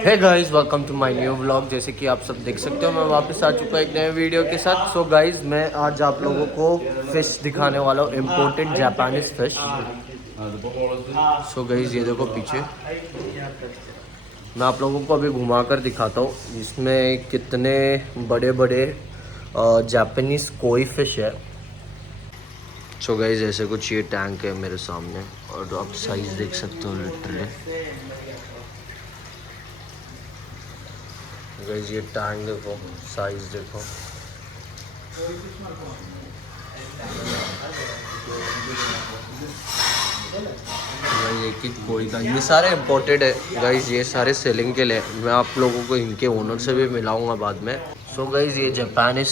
Hey guys welcome to my new vlog. जैसे कि आप सब देख सकते हो मैं वापस आ चुका एक नए वीडियो के साथ। सो गाइस मैं आज आप लोगों को फिश दिखाने वाला हूँ, imported Japanese fish. So guys ये देखो पीछे, मैं आप लोगों को अभी घुमा कर दिखाता हूँ इसमें कितने बड़े बड़े जापानीज कोई फिश है। सो गाइस ऐसे कुछ ये टैंक है मेरे सामने और आप साइज देख सकते हो लिटरली। गाइस ये टैंक देखो, साइज देखो। गाइस एक कोई का, ये सारे इम्पोर्टेड है गाइस, ये सारे सेलिंग के लिए। मैं आप लोगों को इनके ओनर से भी मिलाऊंगा बाद में। सो गाइस ये जापानीज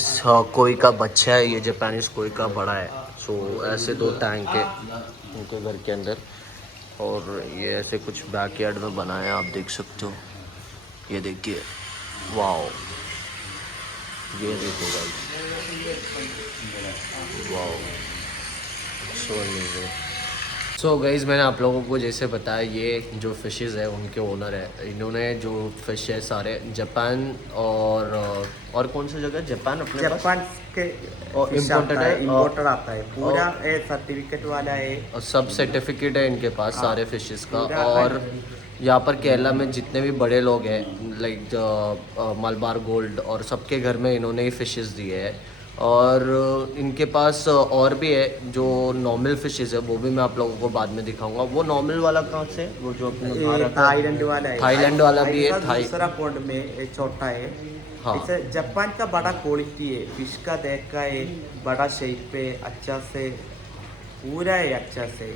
कोई का बच्चा है, ये जापानीज कोई का बड़ा है। सो ऐसे दो टैंक है उनके घर के अंदर और ये ऐसे कुछ बैकयार्ड में बनाया है, आप देख सकते हो। ये देखिए, वाओ, ये देखो guys, wow, so amazing. So guys मैंने आप लोगों को जैसे बताया, ये जो फिशेस है उनके ओनर है। इन्होंने जो फिश है सारे जापान और कौन सी जगह जापान अपने जापान के और इम्पोर्टेड है, इम्पोर्टर आता है पूरा सर्टिफिकेट वाला है और सब सर्टिफिकेट है इनके पास सारे फिशेस का। पूरा और यहाँ पर केरला में जितने भी बड़े लोग हैं लाइक मलबार गोल्ड और सबके घर में इन्होंने ही फिशेस दिए हैं। और इनके पास और भी है जो नॉर्मल फिशेस है, वो भी मैं आप लोगों को बाद में दिखाऊंगा। वो नॉर्मल वाला कहाँ से, वो जो अपने भारत थाईलैंड वाला है, थाईलैंड वाला भी है। दूसरा पॉइंट में छोटा है। हाँ इसे जापान का बड़ा क्वालिटी है, फिश का देखा है, बड़ा शेप है, अच्छा से पूरा है, अच्छा से।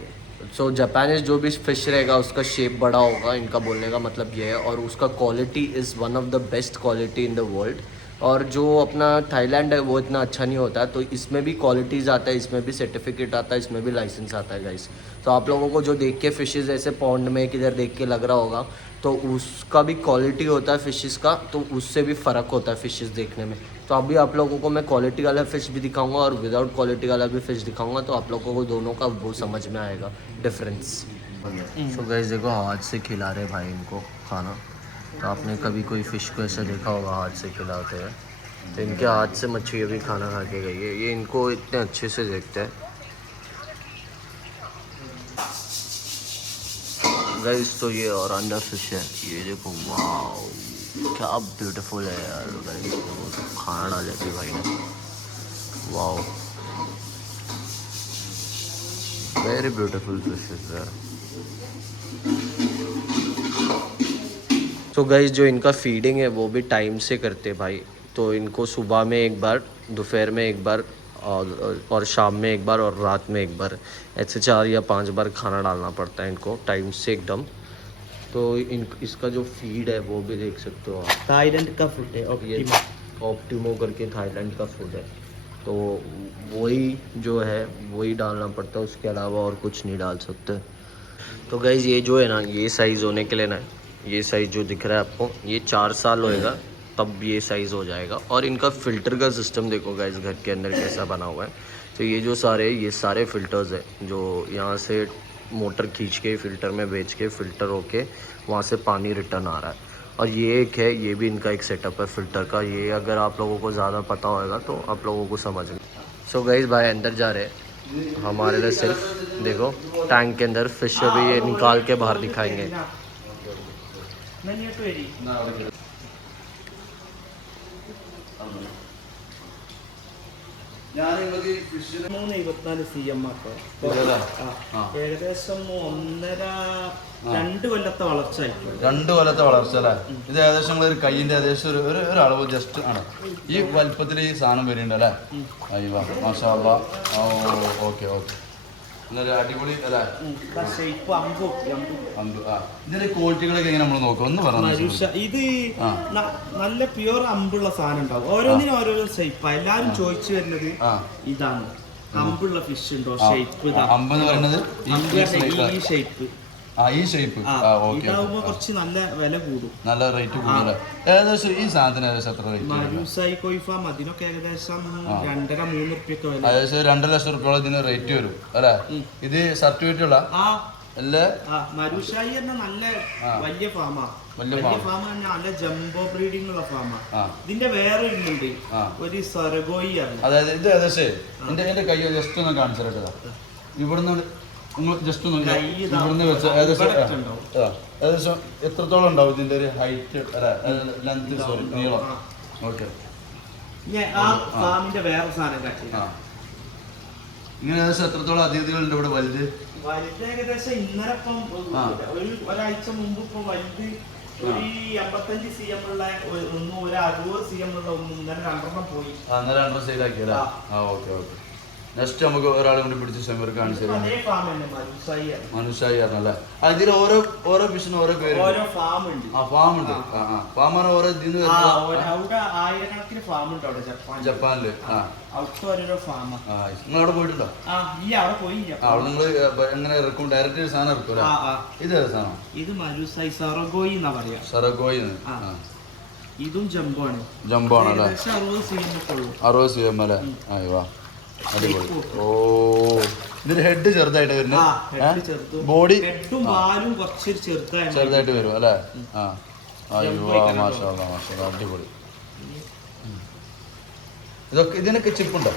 सो जापानीज जो भी फिश रहेगा उसका शेप बड़ा होगा, इनका बोलने का मतलब ये है। और उसका quality is one of the best quality in the world. और जो अपना थाईलैंड है वो इतना अच्छा नहीं होता, तो इसमें भी क्वालिटीज़ आता है, इसमें भी सर्टिफिकेट आता है, इसमें भी लाइसेंस आता है गाइस। तो आप लोगों को जो देख के फ़िशेज़ ऐसे पॉन्ड में किधर देख के लग रहा होगा, तो उसका भी क्वालिटी होता है फ़िशेज़ का, तो उससे भी फ़र्क होता है फ़िशेज़ देखने में। तो अभी आप लोगों को मैं क्वालिटी वाला फ़िश भी दिखाऊंगा और विदाउट क्वालिटी वाला भी फ़िश दिखाऊंगा, तो आप लोगों को दोनों का वो समझ में आएगा डिफरेंस। तो गाइस देखो, हाथ से खिला रहे भाई इनको खाना। तो आपने कभी कोई फ़िश को ऐसा देखा होगा हाथ से खिलाते हैं, तो इनके हाथ से मच्छी अभी खाना खा के गई है। ये इनको इतने अच्छे से देखते हैं गाइस। तो ये और अंडा फिश है, ये देखो, वाओ क्या ब्यूटीफुल है यार गाइस। खाना डाले थी भाई ने, वाओ, वेरी ब्यूटीफुल फिशेस है। तो गाइस जो इनका फीडिंग है वो भी टाइम से करते भाई। तो इनको सुबह में एक बार, दोपहर में एक बार और शाम में एक बार और रात में एक बार, ऐसे 4 या 5 बार खाना डालना पड़ता है इनको टाइम से एकदम। तो इसका जो फीड है वो भी देख सकते हो आप, थाईलैंड का फूड है, ये ऑप्टिमो करके थाईलैंड का फूड है। तो वही जो है वही डालना पड़ता है, उसके अलावा और कुछ नहीं डाल सकते। तो गाइज़ ये जो है ना, ये साइज़ होने के लिए ना, ये साइज़ जो दिख रहा है आपको, ये 4 साल होएगा तब ये साइज़ हो जाएगा। और इनका फ़िल्टर का सिस्टम देखो गाइज़ घर के अंदर कैसा बना हुआ है। तो ये जो ये सारे फ़िल्टर्स है जो यहाँ से मोटर खींच के फ़िल्टर में भेज के फ़िल्टर होके वहाँ से पानी रिटर्न आ रहा है। और ये एक है, ये भी इनका एक सेटअप है फ़िल्टर का। ये अगर आप लोगों को ज़्यादा पता होगा तो आप लोगों को समझ में। सो गाइज़ भाई अंदर जा रहे हैं हमारे लिए, सिर्फ देखो टैंक के अंदर फिश अभी ये निकाल के बाहर दिखाएंगे। ഏകദേശം 1.5-2 കൊല്ലത്തെ വളർച്ച. 2 കൊല്ലത്തെ വളർച്ച അല്ലേ? ഇത് ഏകദേശം ഒരു കൈയിന്റെ ഏകദേശം ഒരു അളവ് ജസ്റ്റ് ആണ് ഈ വലുപ്പത്തിൽ ഈ സാധനം വരുന്നുണ്ട് അല്ലേ? അയ്യോ മാഷാ അല്ലാ. ഓക്കെ ഓക്കെ, നല്ലൊരു അടിപൊളി അല്ലേ? ഇതിന്റെ ക്വാളിറ്റികളൊക്കെ എങ്ങനെ നമ്മൾ നോക്കാം ഒന്ന് പറഞ്ഞു. ഇത് നല്ല പ്യുവർ അമ്പുള്ള സാധനം ഉണ്ടാവും, ഓരോന്നിനും ഓരോരോ ഷേപ്പ്. എല്ലാരും ചോദിച്ചു വരുന്നത് ഇതാണ്, അമ്പുള്ള ഫിഷ് ഉണ്ടോ, ഷേപ്പ്. അമ്പെന്ന് പറയുന്നത് ഈ ഷേപ്പ്, ഈ ഷേപ്പ് ഇതാവുമ്പോ കുറച്ച് നല്ല വില കൂടും, നല്ല റേറ്റ് കൂടുതൽ. ഏകദേശം ഈ സാധനത്തിന് ഏകദേശം എത്ര റേറ്റ്? മരൂസായി കോയിഫാം അതിനൊക്കെ ഏകദേശം 2.5-3 റുപ്യൊക്കെ വില. ഏകദേശം 2 ലക്ഷം റുപ്യോളം ഇതിന് റേറ്റ് വരും അല്ലേ? ഇത് സർട്ടിഫിക്കറ്റ് ഉള്ള അല്ലേ? മരൂഷായി എന്ന നല്ല വലിയ ഫാമാ. വലിയ വലിയ ഫാം ഫാം തന്നെ നല്ല ജംബോ ബ്രീഡിംഗ് ഉള്ള ഫാമാണ്. ആ ഇതിന്റെ വേറെ ഇന്നുണ്ട്, ഒരു സൊരഗോയി ആണ്. അതായത് ഇത് ഏകദേശം എൻ്റെ കൈ ജസ്റ്റ് ഒന്ന് കാണിച്ചു തരട്ടതാ. ഇവിടുന്ന് നിങ്ങൾ ജസ്റ്റ് ഒന്ന് ഇവിടുന്ന് വെച്ച് ഏകദേശം എത്രത്തോളം ഉണ്ടാവും ഇതിന്റെ ഒരു ഹൈറ്റ് ലെങ്ത് സോറി നീളം? ഓക്കെ, ആ ഫാമിന്റെ വേറെ സാധനം കാട്ടി. ഇങ്ങനെ ഏകദേശം എത്രത്തോളം അതിഥികളുണ്ട് ഇവിടെ? വലുത് ഏകദേശം ഇന്നലെ ഇപ്പം ഒരാഴ്ച മുമ്പ് ഇപ്പൊ വലുത് ഒരു 85 cm ഉള്ള ഒന്നും, ഒരു 60 cm ഉള്ള ഒന്നും ഇന്നലെ 2 പോയി. അന്നേരം 2 സെയിലാക്കിയല്ലേ? ആ ഓക്കെ. നെക്സ്റ്റ് നമുക്ക് ഒരാളെ കൊണ്ട് പിടിച്ച് സമീർ കാണിച്ചു തരാം. മനുഷ്യായി ആണല്ലേ? ഇതിൽ ഓരോ ഫിഷിനും ഓരോ പേര്, ഓരോ ഫാം ഉണ്ട്. ആ ഫാം ഉണ്ട്. ഫാം ആണ് ഓരോ ഇതിന് ആയിരക്കണക്കിന് ഫാം ഉണ്ട് അവിടെ ജപ്പാനില്. ഓരോ ഫാം. നിങ്ങൾ അവിടെ പോയിട്ടുണ്ടോ? അവിടെ പോയില്ല. അവിടെ നിങ്ങൾ എങ്ങനെ ഇറക്കും? ഡയറക്റ്റ് സാധനം ഇറക്കും? ഇത് ഏത് സാധനം? ഇത് മരുസായി സറഗോയി എന്നാ പറയാ. സറഗോയി. ഇതും ജംബോ ആണ്. ജംബോ ആണല്ലേ? 60 cm അല്ലേ? വാ, അടിപൊളി. ഓ, ഇതിന്റെ ഹെഡ് ചെറുതായിട്ട് വരുന്നത്, ബോഡി ചെറുതായിട്ട് വരും അല്ലേ? അടിപൊളി. ഇതൊക്കെ ഇതിനൊക്കെ ചിപ്പുണ്ടോ?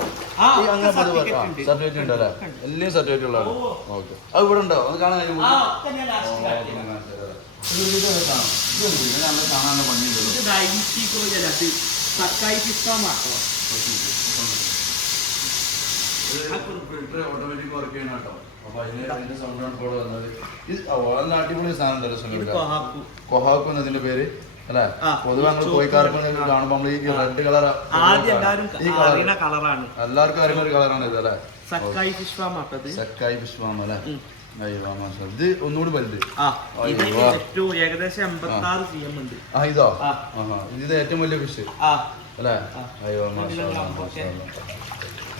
അങ്ങനെ സർട്ടിഫിക്കറ്റ് ഉണ്ട് അല്ലേ? എല്ലാം സർട്ടിഫിക്കറ്റ് ഉള്ളതാണ്. ഓക്കെ, അത് ഇവിടെ ഉണ്ടോ? അത് കാണാൻ കാണാനുള്ള ഓട്ടോമാറ്റിക് വർക്ക് ചെയ്യണം കേട്ടോ. അപ്പൊ അതിന്റെ സൗണ്ടാണ് ഇപ്പോൾ വന്നത്. നല്ല അടിപൊളി സാധനം ഉണ്ടല്ലോ, കൊഹാക്കു എന്നതിന്റെ പേര് അല്ലെ? പൊതുവെ നമ്മൾ കോഴിക്കാർക്ക് കാണുമ്പോ നമ്മൾ ഈ റെഡ് കളർ എല്ലാവർക്കും അറിയുന്ന ഒരു കളറാണ് ഇത് അല്ലെ? സക്കായി ഫിഷ് ഫാം അല്ലെ? ഇത് ഒന്നുകൂടി വലുത്. ഏകദേശം 86 cm ഉണ്ട്. ഇതോ? ഇത് ഏറ്റവും വലിയ ഫിഷ് അല്ലേ? അയ്യോ,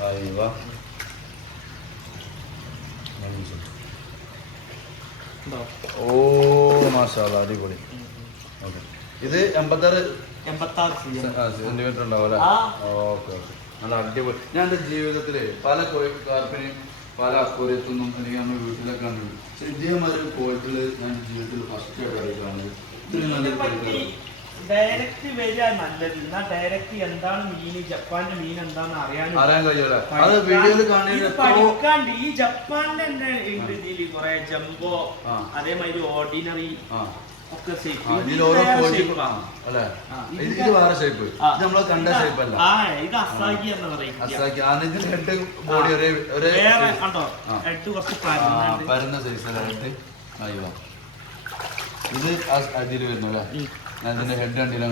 അയ്യോ, ഓ മാഷാഅല്ലാഹ്, അടിപൊളി. ഓക്കെ, ഇത് 86 സെന്റിമീറ്റർ ഉണ്ടാവും അല്ലേ? ഓക്കെ, നല്ല അടിപൊളി. ഞാൻ എൻ്റെ ജീവിതത്തില് പല കോഴിക്കാർപ്പിനെയും പല അക്വേറിയത്തൊന്നും എനിക്ക് നമ്മുടെ വീട്ടിലൊക്കെ കണ്ടു. പക്ഷെ ഇതേമാതിരി കോഴികള് ഞാൻ ജീവിതത്തിൽ ഫസ്റ്റ് ആയിട്ട് അറിയിക്കാണ്. ഇത്രയും നല്ല ഡയറക്റ്റ് വരിക നല്ലത്. എന്നാ ഡയറക്റ്റ് എന്താണ് മീൻ, ജപ്പാന്റെ മീൻ എന്താണെന്ന് അറിയാൻ കഴിയൂല. അത് വീഡിയോയിൽ പഠിക്കാണ്ട് ഈ ജപ്പാന്റെ തന്നെ ഉണ്ട് ഇതില് കുറെ ജംബോ, അതേമാതിരി ഓർഡിനറി ഒക്കെ ഇത് വേറെ ഷേപ്പ്, ഇത് നമ്മള് കണ്ട ഷേപ്പ് അല്ല. ഇത് അസാഗി എന്ന് പറയും. ഹെഡ് ബോഡി ഒരേ ഹെഡ് കുറച്ച് പരന്ന സൈസ് അല്ല ഹെഡ്. അയ്യോ, ഇത് അതിൽ വരുന്നു അല്ലേ? ഞാൻ ഇതിന്റെ ഹെഡ് കണ്ടില്ല.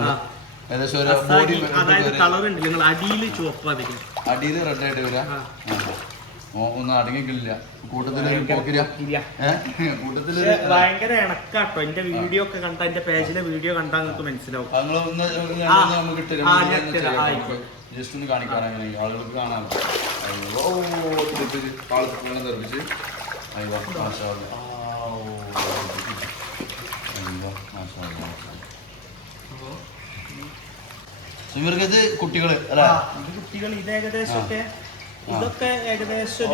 ഏകദേശം ഒരു ബോഡി കളർ ഉണ്ട്. നിങ്ങൾ അടിയിൽ ചുവപ്പ്, അടിയിൽ റെഡ് ആയിട്ട് വരാ. ഒന്നും അടങ്ങിക്കില്ല കൂട്ടത്തില് കൂട്ടത്തില് ഭയങ്കര ഇണക്കാട്ടോ. എന്റെ വീഡിയോ ഒക്കെ കണ്ട, എന്റെ പേജിലെ വീഡിയോ കണ്ടാൽ നിങ്ങൾക്ക് മനസ്സിലാവും. ജസ്റ്റ് ഒന്ന് കാണിക്കാനാണ് ആളുകൾക്ക് കാണാൻ. നിർമ്മിച്ച് സുമീർക്ക് കുട്ടികള് അല്ലേ? കുട്ടികൾ ഇത് ഏകദേശം ഇതൊക്കെ ഏകദേശം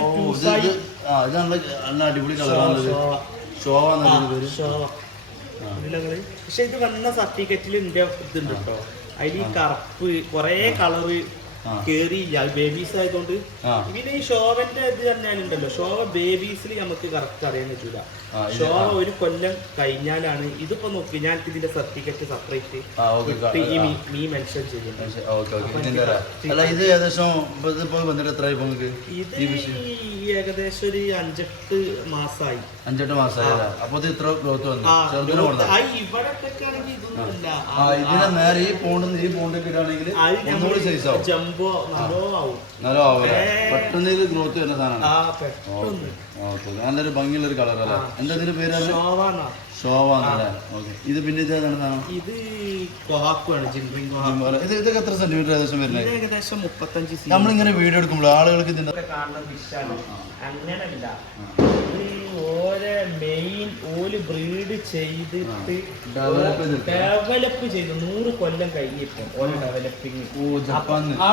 നല്ല അടിപൊളി കളറാണത്. പക്ഷെ ഇത് വന്ന സർട്ടിഫിക്കറ്റിൽ എന്റെ ഇതുണ്ട് കേട്ടോ. അതിൽ ഈ കറുപ്പ് കൊറേ കളറ് കേറിയില്ല, ബേബീസ് ആയതുകൊണ്ട്. പിന്നെ ഈ ഷോവന്റെ ഇത് പറഞ്ഞാലുണ്ടല്ലോ, ഷോവ ബേബീസിൽ നമുക്ക് കറക്റ്റ് അറിയാൻ പറ്റൂല. ഷോവ ഒരു കൊല്ലം കഴിഞ്ഞാലാണ്. ഇതിപ്പോ നോക്കി ഞാൻ ഇതിന്റെ സർട്ടിഫിക്കറ്റ് സെപ്പറേറ്റ് മീ മെൻഷൻ ചെയ്യുന്നത്. ഇത് ഏകദേശം ഏകദേശം ഒരു 5-8 മാസമായി. 5-8 മാസമായി. അപ്പൊ ഇത് ഇത്ര ഗ്രോത്ത് വന്നു. ഇതിനെ നേരെ ഈ പോണ്ടൊക്കെ ഇടാണെങ്കിൽ ഒന്നുകൂടി സൈസ് ആവും. ജംബോ നല്ലോ ആവൂല. പെട്ടെന്ന് ഇത് ഗ്രോത്ത് വരുന്ന സാധനമാണ്. ഓക്കെ, നല്ലൊരു ഭംഗിയുള്ളൊരു കളർ അല്ലേ? എന്താ ഇതിന്റെ പേര്? ഷോവാന്നല്ലേ? ഓക്കെ, ഇത് പിന്നെ ഇത് ഏതാണ് സാധനം? ഇത് കൊഹാക്കുവാണ്. ഇതൊക്കെ എത്ര സെന്റിമീറ്റർ ഏകദേശം വരുന്നത്? ഏകദേശം 35. നമ്മളിങ്ങനെ വീഡിയോ എടുക്കുമ്പോൾ ആളുകൾക്ക് ഇതിന്റെ കാണുന്ന ഫിഷാണ്. അങ്ങനല്ല, ഇത് ഓരോ ഓലെ മെയിൻ ഓല് ബ്രീഡ് ചെയ്തിട്ട് Develop ഡെവലപ്പ് ചെയ്ത് 100 കൊല്ലം കഴിഞ്ഞിപ്പോ ഓല ഡെവലപ്പിങ്. ജപ്പാന്ന് ആ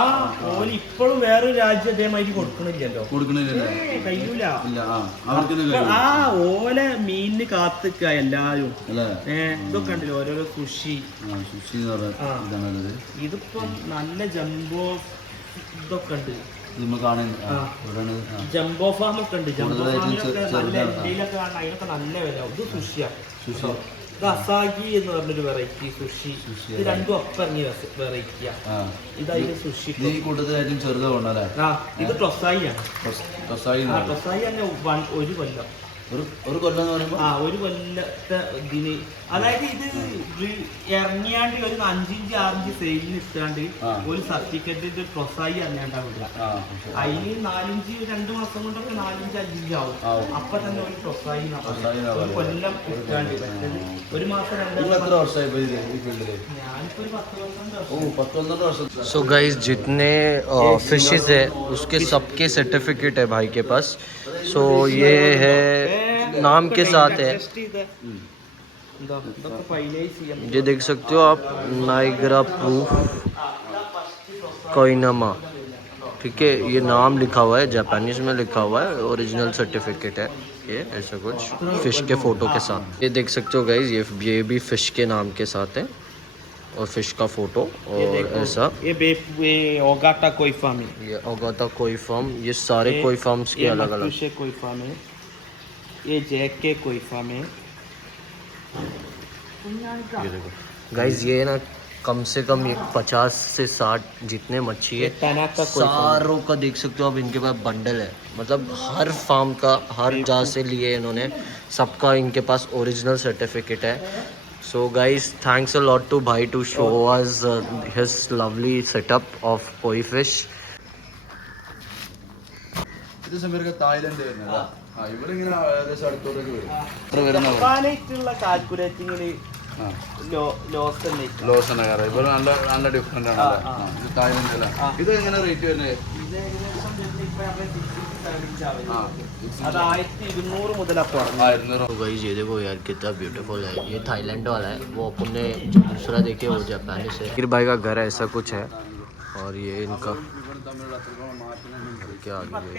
ഓല് ഇപ്പോഴും വേറൊരു രാജ്യം അതേമാതിരി കൊടുക്കണില്ലല്ലോ. കൊടുക്കണില്ലല്ലേ? കഴിയൂല. ഇല്ല. അവർക്ക് ആ ഓല മീനിന് കാത്തിക്ക എല്ലാരും. അല്ലേ? ഇതൊക്കെ ഉണ്ടല്ലോ ഓരോരോ സുഷി. സുഷി എന്ന് പറഞ്ഞ ഇതാണത്. ഇതിപ്പം നല്ല ജംബോ ഇതൊക്കെ ഉണ്ട്. നമ്മൾ കാണുന്നത് ജംബോ ഫാം ഒക്കെ ഉണ്ട്. ജംബോ ഫാമിലൊക്കെ നല്ല ഇന്ത്യയിലൊക്കെ കാണാൻ അതിനൊക്കെ നല്ല വില. ഇത് സുഷിയാ. ഇത് അസാഗി എന്ന് പറഞ്ഞൊരു വെറൈറ്റി സുഷി. ഇത് രണ്ടും ഒപ്പം ഇറങ്ങിയ വെറൈറ്റിയാ. ഇത് അതിന് സുഷി. ഈ കൂട്ടത്തിൽ ഏറ്റവും ചെറുത് കൊണ്ടല്ലേ? ഇത് ടൊസായിയാണ്. ടൊസായി ടൊസായി തന്നെ 1 കൊല്ലം. ഒരു കൊല്ലം എന്ന് പറയുമ്പോൾ ഒരു കൊല്ലത്തെ ഇതിന്, അതായത് ഇത് ഇറങ്ങിയാണ്ട് ഒരു 5 ഇഞ്ച് 6 ഇഞ്ച് സെയിലിന് ഇട്ടാണ്ട് ഒരു സർട്ടിഫിക്കറ്റ് ടൊസായി ഇറങ്ങിയാണ്ടാ വിടുക. അതിന് 4 ഇഞ്ച് 2 മാസം കൊണ്ടൊക്കെ 4 ഇഞ്ച് 5 ഇഞ്ച് ആവും. അപ്പൊ തന്നെ ഒരു ടൊസായി ഒരു കൊല്ലം ഇട്ടാണ്ട് ഒരു മാസം 2 ഞാനിപ്പോ ഒരു 10 വർഷം. सो गाइस जितने फिशेस है उसके सबके सर्टिफिकेट है भाई के पास. सो ये है नाम के साथ है. ये देख सकते हो आप, नाइग्रा प्रूफ कोइनामा. ठीक है, ये नाम लिखा हुआ है, जापानीज में लिखा हुआ है. ओरिजिनल सर्टिफिकेट है ये, ऐसा कुछ फिश के फोटो के साथ. ये देख सकते हो गाइस, ये भी फिश के नाम के साथ है और फिश का फोटो और ऐसा. ये ओगाटा कोई फार्म है. ये ओगाटा कोई फार्म. ये सारे कोई फार्म्स के अलग अलग. कोई फार्म है. ये जेके कोई फार्म है. ये देखो गाइस, ये ना कम से कम ये 50 से 60 जितने मच्छी है सारों का देख सकते हो आप. इनके पास बंडल है, मतलब हर फार्म का, हर जहाँ से लिए इन्होंने, सबका इनके पास ओरिजिनल सर्टिफिकेट है. So guys, thanks a lot to Bhai to show us his lovely setup of koi fish. ഇത് സമയത്ത് തായ്ലൻഡ് വരുന്നതാ. ഇവരിങ്ങനെ ഏകദേശം അടുത്തോട്ടേക്ക് വരും. ജപ്പാനായിട്ടുള്ള കാൽക്കുലേറ്റിങ്ങില് ലോസ് ആണ് കാരണം ഇവർ നല്ല നല്ല ഡിഫറെന്റ് ആണ്. ഇത് തായ്ലൻഡ് അല്ല. ഇത് എങ്ങനെ റേറ്റ് വരുന്നത്? അത് 1200 മുതൽ അപ്പോൾ 1200. गाइस ये देखो यार कितना ब्यूटीफुल है. ये थाईलैंड वाला है, वो अपन ने जो दूसरा देखे वो जापानी से. फिर भाई का घर ऐसा कुछ है और ये इनका क्या आगे